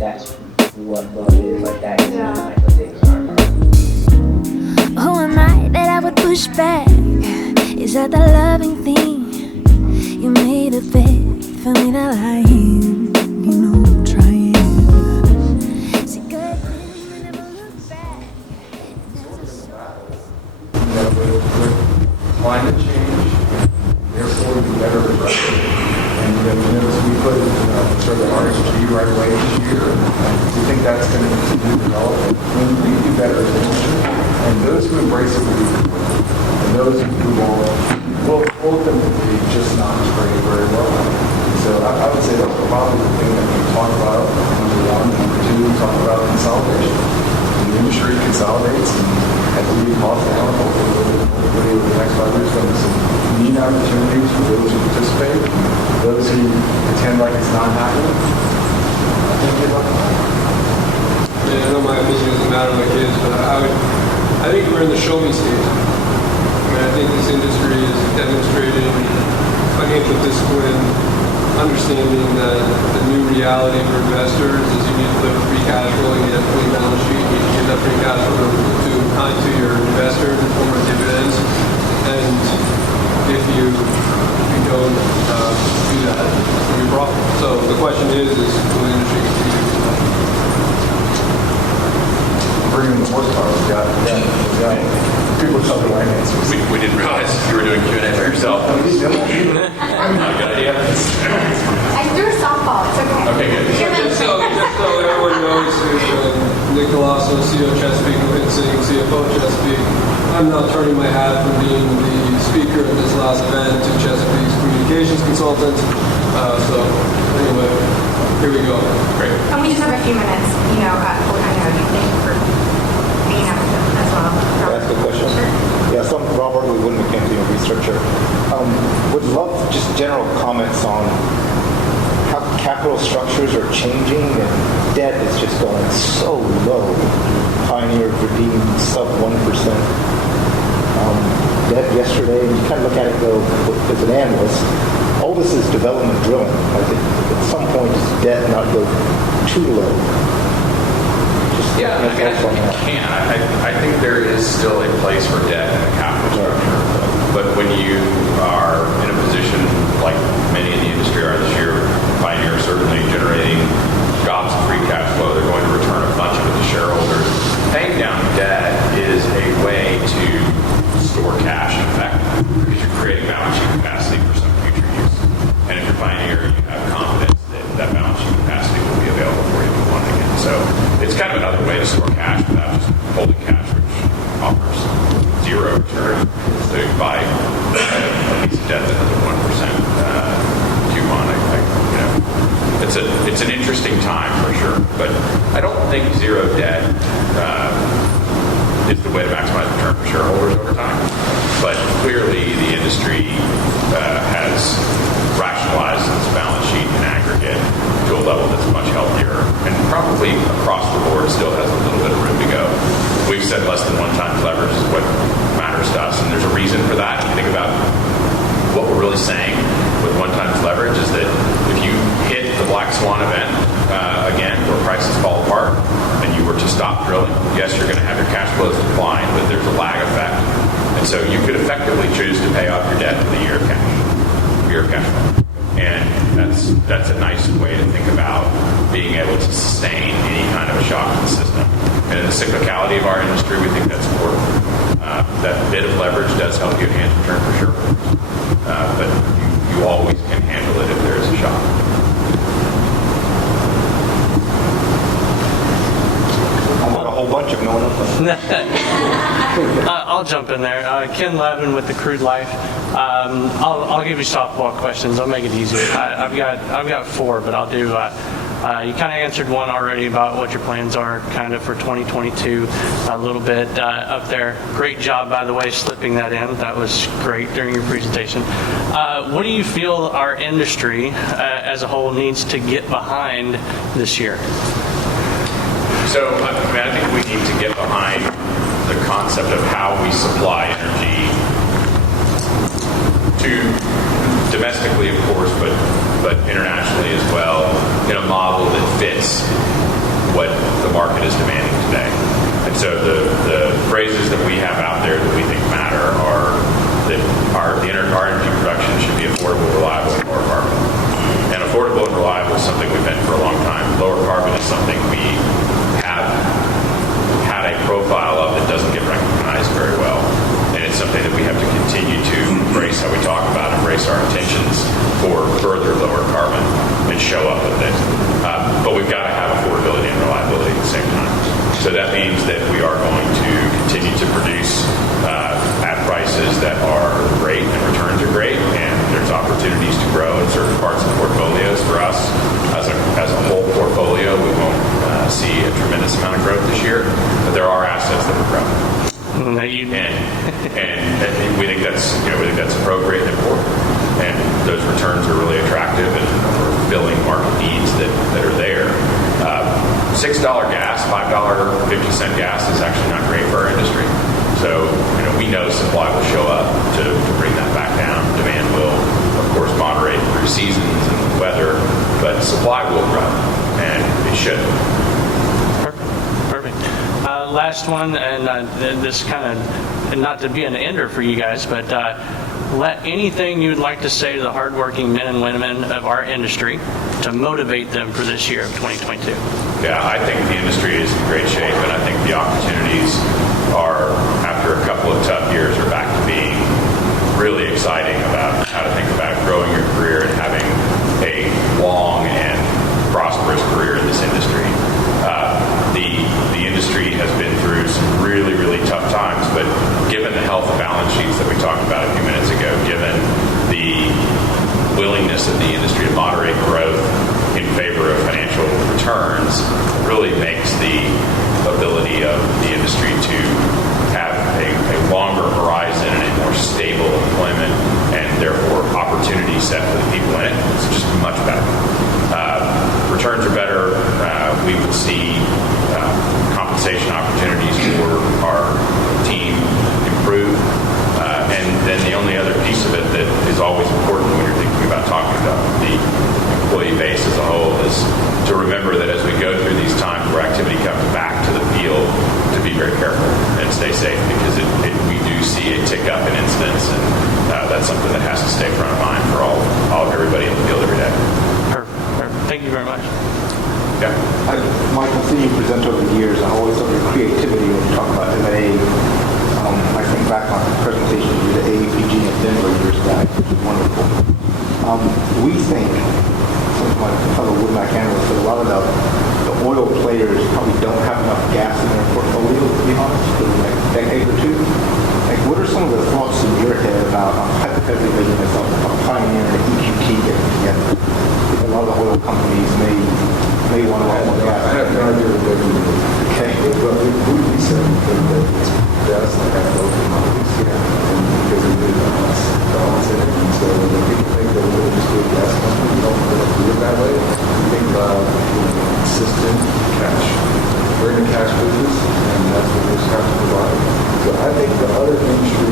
that's what love is, like that is like what they are. Who am I that I would push back? Is that the loving thing? You made a bed for me to lie in. You know I'm trying. See, good things we never look back. With climate change, therefore we better address it. And we put sort of RSG right away this year. We think that's going to continue to develop. And we do better as an industry. And those who embrace it will be good. And those who will ultimately just not very, very well. So I would say that's probably the thing that we talk about, number one. Number two, we talk about consolidation. When the industry consolidates and as we get costs down, hopefully over the next 5 years, there'll be some neat opportunities for those who participate, those who pretend like it's not happening. I think they'd like that. Yeah, I know my opinion doesn't matter to my kids, but I think we're in the show me stage. I mean, I think this industry is demonstrating financial discipline, understanding that the new reality for investors is you need to deliver free cash flow, you need a clean balance sheet, you need to give that free cash flow to your investors in form of dividends. And if you don't do that, it's going to be a problem. So the question is will the industry continue to do that? Bringing the horsepower, we got people tell the right answers. We didn't realize you were doing Q&A for yourself. Good idea. I threw a softball. It's okay. Okay, good. Just so everyone knows, Nick Galasso, CEO Chesapeake, Winsing, CFO Chesapeake. I'm now turning my hat from being the speaker at this last event to Chesapeake's communications consultant. So anyway, here we go. Great. And we just have a few minutes, I know you thank you for being out with them as well. Can I ask a question? Sure. Yeah, so I'm Robert Lewin, McKinsey, a researcher. Would love just general comments on how capital structures are changing and debt is just going so low. Pioneer redeemed sub 1% debt yesterday, and you kind of look at it and go, as an analyst, all this is development drilling. I think at some point, does debt not go too low? Yeah, I mean, I think it can. I think there is still a place for debt in the capital structure. But when you are in a position like many in the industry are this year, Pioneer certainly generating jobs and free cash flow, they're going to return a bunch of it to shareholders. Paying down debt is a way to store cash, in fact, because you're creating balance sheet capacity for some future use. And if you're Pioneer, you have confidence that that balance sheet capacity will be available for you if you want it again. So it's kind of another way to store cash without just holding cash, which offers zero return. So you buy a piece of debt that has a 1% coupon. It's an interesting time for sure, but I don't think zero debt is the way to maximize return for shareholders over time. But clearly, the industry has rationalized its balance sheet in aggregate to a level that's much healthier, and probably across the board still has a little bit of room to go. We've said less than 1 times leverage is what matters to us, and there's a reason for that. If you think about what we're really saying with 1 times leverage is that if you hit the black swan event again, where prices fall apart, and you were to stop drilling, yes, you're going to have your cash flows decline, but there's a lag effect. And so you could effectively choose to pay off your debt with a year of cash flow. And that's a nice way to think about being able to sustain any kind of a shock to the system. And in the cyclicality of our industry, we think that's important. That bit of leverage does help you enhance return for shareholders. But you always can handle it if there is a shock. I've got a whole bunch of no one else. I'll jump in there. Ken Lavin with the Crude Life. I'll give you softball questions. I'll make it easier. I've got 4, but I'll do. You kind of answered one already about what your plans are kind of for 2022 a little bit up there. Great job, by the way, slipping that in. That was great during your presentation. What do you feel our industry as a whole needs to get behind this year? So, I think we need to get behind the concept of how we supply energy to domestically, of course, but internationally as well, in a model that fits what the market is demanding today. And so the phrases that we have out there that we think matter are that our energy production should be affordable, reliable, and lower carbon. And affordable and reliable is something we've been for a long time. Lower carbon is something we have had a profile of that doesn't get recognized very well. And it's something that we have to continue to embrace how we talk about, embrace our intentions for further lower carbon and show up with it. But we've got to have affordability and reliability at the same time. So that means that we are going to continue to produce at prices that are great and returns are great, and there's opportunities to grow in certain parts of portfolios. For us, as a whole portfolio, we won't see a tremendous amount of growth this year, but there are assets that will grow. And we think that's appropriate and important, and those returns are really attractive, and we're filling market needs that are there. $6 gas, $5.50 gas is actually not great for our industry. So we know supply will show up to bring that back down. Demand will, of course, moderate through seasons and weather, but supply will grow, and it should. Perfect. Last one, and this kind of, not to be an ender for you guys, but anything you'd like to say to the hardworking men and women of our industry to motivate them for this year of 2022? Yeah, I think the industry is in great shape, and I think the opportunities are, after a couple of tough years, are back to being really exciting about how to think about growing your career and having a long and prosperous career in this industry. The industry has been through some really, really tough times, but given the health balance sheets that we talked about a few minutes ago, given the willingness of the industry to moderate growth in favor of financial returns, really makes the ability of the industry to have a longer horizon and a more stable employment, and therefore opportunity set for the people in it. It's just much better. Returns are better. We will see compensation opportunities for our team improve. And then the only other piece of it that is always important when you're thinking about talking about the employee base as a whole is to remember that as we go through these times where activity comes back to the field, to be very careful and stay safe, because we do see a tick up in incidents, and that's something that has to stay front of mind for all of everybody in the field every day. Perfect. Thank you very much. Yeah. Michael, seeing you present over the years, I always love your creativity when you talk about M&A. I think back on the presentation you did at AAPG in Denver years back, which was wonderful. We think, some of my fellow Woodmac analysts, that a lot of the oil players probably don't have enough gas in their portfolio, to be honest, for the next decade or two. Like, what are some of the thoughts in your head about, hypothetically, a Pioneer and an EQT getting together? A lot of the oil companies may want a lot more gas. I have no idea what they're going to do. Okay. But we said that it's gas like I both commodities. Yeah. And because we did balance in it. And so when people think that we're just a gas company, we don't really do it that way. We think about consistent cash. We're in the cash business, and that's what we have to provide. So I think the other industry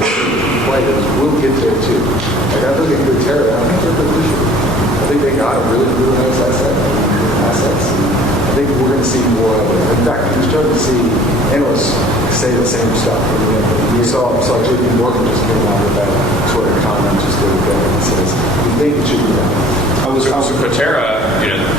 players will get there too. Like I look at Coterra, I think they're positioned. I think they got a really, really nice assets. I think we're going to see more of it. In fact, we're starting to see analysts say the same stuff. We saw JP Morgan just came out with that sort of comment just the other day. It says, we think it should be done. So Coterra,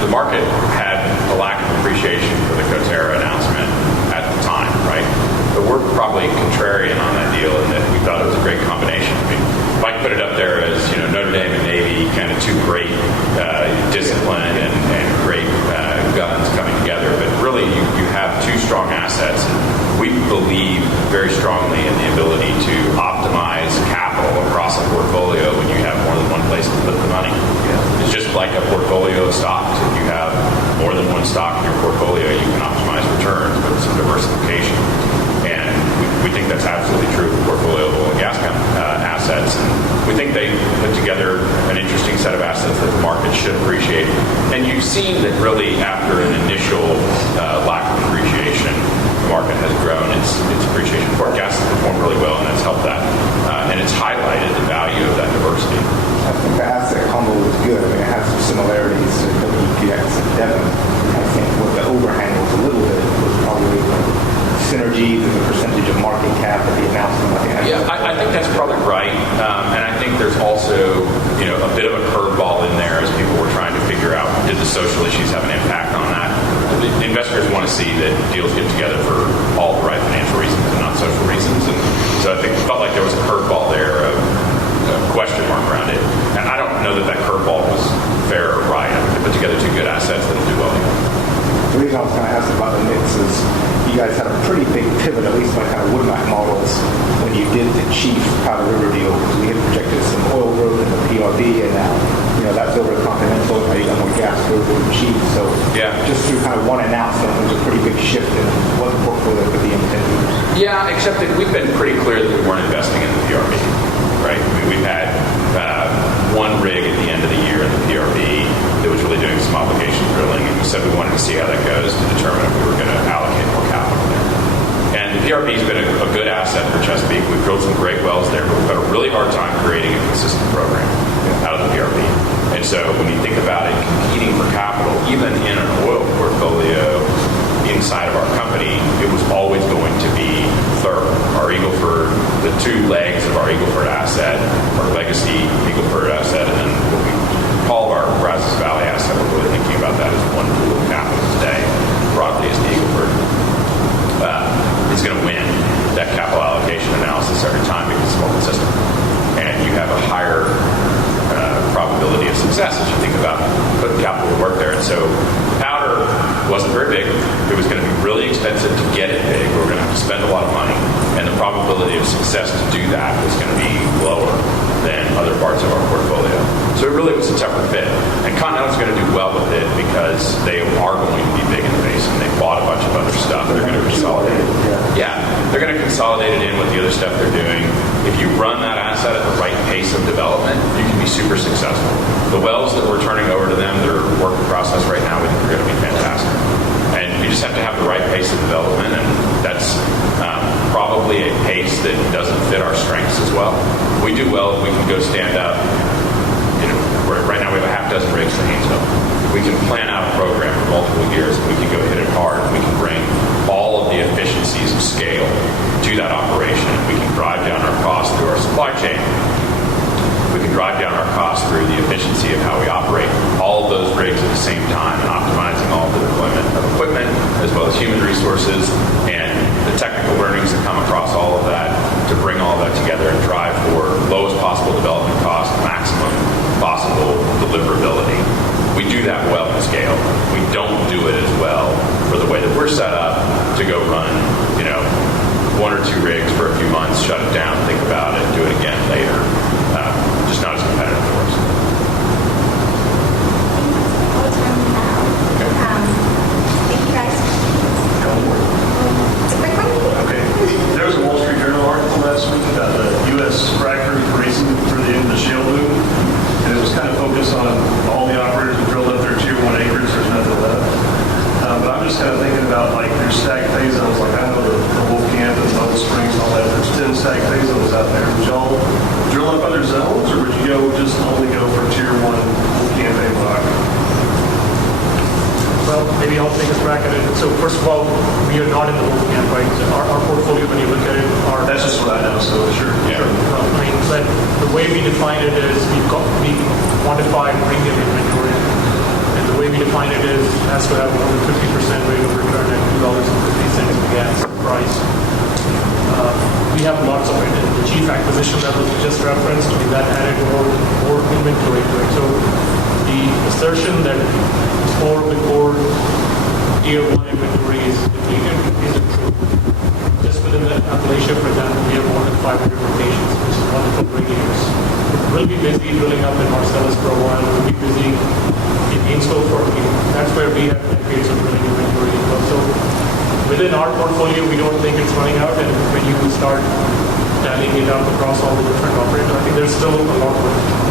the market had a lack of appreciation for the Coterra announcement at the time, right? But we're probably contrarian on that deal in that we thought it was a great combination. I mean, if I could put it up there as, Notre Dame and Navy, kind of two great discipline and great guns coming together, but really you have two strong assets, and we believe very strongly in the ability to optimize capital across a portfolio when you have more than one place to put the money. It's just like a portfolio of stocks. If you have more than one stock in your portfolio, you can optimize returns with some diversification. And we think that's absolutely true of the portfolio of oil and gas assets. And we think they put together an interesting set of assets that the market should appreciate. And you've seen that really after an initial lack of appreciation, the market has grown its appreciation for it. Gas has performed really well, and that's helped that. And it's highlighted the value of that diversity. I think the asset combo was good. I mean, it has some similarities to WPX and Devon. I think what the overhang was a little bit was probably synergies and the percentage of market cap at the announcement. Yeah, I think that's probably right. And I think there's also, a bit of a curveball in there as people were trying to figure out, did the social issues have an impact on that? The investors want to see that deals get together for all the right financial reasons and not social reasons. And so I think it felt like there was a curveball there, a question mark around it. And I don't know that that curveball was fair or right. I think they put together two good assets that'll do well together. The reason I was going to ask about the mix is you guys had a pretty big pivot, at least by kind of Woodmac models, when you did the Chief Powder River deal, because we had projected some oil growth in the PRB, and now, that's over the Continental, and now you got more gas growth in the Chief. So just through kind of one announcement, there was a pretty big shift in what the portfolio could be in 10 years. Yeah, except that we've been pretty clear that we weren't investing in the PRB, right? I mean, we've had one rig at the end of the year in the PRB that was really doing some obligation drilling, and we said we wanted to see how that goes to determine if we were going to allocate more capital there. And the PRB has been a good asset for Chesapeake. We've drilled some great wells there, but we've got a really hard time creating a consistent program out of the PRB. And so when you think about it, competing for capital, even in an oil portfolio inside of our company, it was always going to be third. Our Eagle Ford, the two legs of our Eagle Ford asset, our legacy Eagle Ford asset, and then what we call our Brazos Valley asset. We're really thinking about that as one pool of capital today, broadly as the Eagle Ford. It's going to win that capital allocation analysis every time because it's more consistent. And you have a higher probability of success as you think about putting capital to work there. And so powder wasn't very big. It was going to be really expensive to get it big. We were going to have to spend a lot of money. And the probability of success to do that was going to be lower than other parts of our portfolio. So it really was a tougher fit. And Continental's going to do well with it because they are going to be big in the basin. They bought a bunch of other stuff. They're going to consolidate it. Yeah, they're going to consolidate it in with the other stuff they're doing. If you run that asset at the right pace of development, you can be super successful. The wells that we're turning over to them, they're work in process right now, we think they're going to be fantastic. And you just have to have the right pace of development, and that's probably a pace that doesn't fit our strengths as well. We do well if we can go stand up. Right now we have a half dozen rigs in Haynesville. We can plan out a program for multiple years, and we can go hit it hard, and we can bring all of the efficiencies of scale to that operation. We can drive down our costs through our supply chain. We can drive down our costs through the efficiency of how we operate all of those rigs at the same time, and optimizing all of the deployment of equipment as well as human resources and the technical learnings that come across all of that to bring all of that together and drive for lowest possible development cost, maximum possible deliverability. We do that well at scale. We don't do it as well for the way that we're set up to go run, one or two rigs for a few months, shut it down, think about it, do it again later. Just not as competitive for us. All the time we have. Thank you guys. It's a quick one. Okay. There was a Wall Street Journal article last week about the U.S. frac crews racing for the end of the shale boom, and it was kind of focused on all the operators who drilled up their tier 1 acres. There's nothing left. But I'm just kind of thinking about there's stacked pay zones. I know the Wolfcamp and Bubble Springs and all that. There's 10 stacked pay zones out there. Would y'all drill up other zones, or would you just only go for tier 1 Wolfcamp A block? Well, maybe I'll take a crack at it. So first of all, we are not in the Wolfcamp, right? Our portfolio, when you look at it, That's just what I know, so sure. Yeah. But the way we define it is we quantify premium inventory. And the way we define it is it has to have more than 50% rate of return at $2.50 gas price. We have lots of it. And the Chief acquisition that was just referenced, that added more inventory to it. So the assertion that core of the core tier 1 inventory is depleted isn't true. Just within the Appalachia, for example, we have more than 500 locations, which is wonderful radiators. We'll be busy drilling up in Marcellus for a while. We'll be busy in Haynesville for a week. That's where we have decades of drilling inventory as well. So within our portfolio, we don't think it's running out. And when you start tallying it up across all the different operators, I think there's still a lot of work.